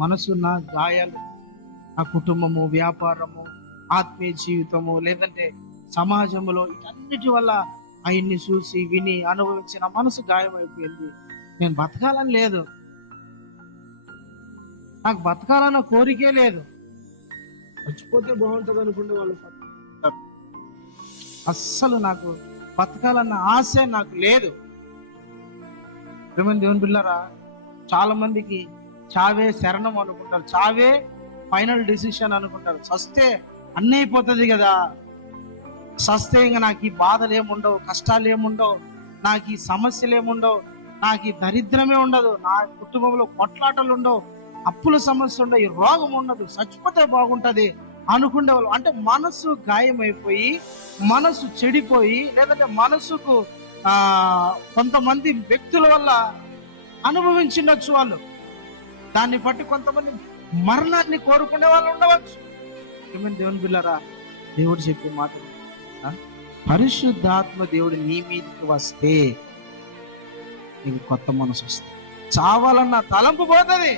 మనసున్న గాయాలు నా కుటుంబము వ్యాపారము ఆత్మీయ జీవితము లేదంటే సమాజంలో ఇటన్నిటి వల్ల ఆయన్ని చూసి విని అనుభవించిన మనసు గాయమైపోయింది. నేను బతకాలని లేదు. నాకు బతకాలన్న కోరికే లేదు. చచ్చిపోతే బాగుంటుంది అనుకునే వాళ్ళు అస్సలు నాకు బతకాలన్న ఆశ నాకు లేదు. ప్రేమ దేవుని బిళ్ళరా చాలా మందికి చావే శరణం అనుకుంటారు చావే ఫైనల్ డిసిషన్ అనుకుంటారు. సస్తే అన్నీ అయిపోతుంది కదా. సస్తే ఇంకా నాకు ఈ బాధలు ఏముండవు కష్టాలు ఏముండవు నాకు ఈ సమస్యలు ఏముండవు నాకు ఈ దరిద్రమే ఉండదు నా కుటుంబంలో కొట్లాటలు ఉండవు అప్పుల సమస్య ఉండవు ఈ రోగం ఉండదు చచ్చిపోతే బాగుంటుంది అనుకునే వాళ్ళు అంటే మనసు గాయమైపోయి మనసు చెడిపోయి లేదంటే మనసుకు కొంతమంది వ్యక్తుల వల్ల అనుభవించిండొచ్చు వాళ్ళు. దాన్ని బట్టి కొంతమంది మరణాన్ని కోరుకునే వాళ్ళు ఉండవచ్చు. ఏమైనా దేవుని బిల్లరా దేవుడు చెప్పే మాట పరిశుద్ధాత్మ దేవుడు నీ మీదకి వస్తే నీకు కొత్త మనసు వస్తుంది. చావాలన్న తలంపు పోతుంది.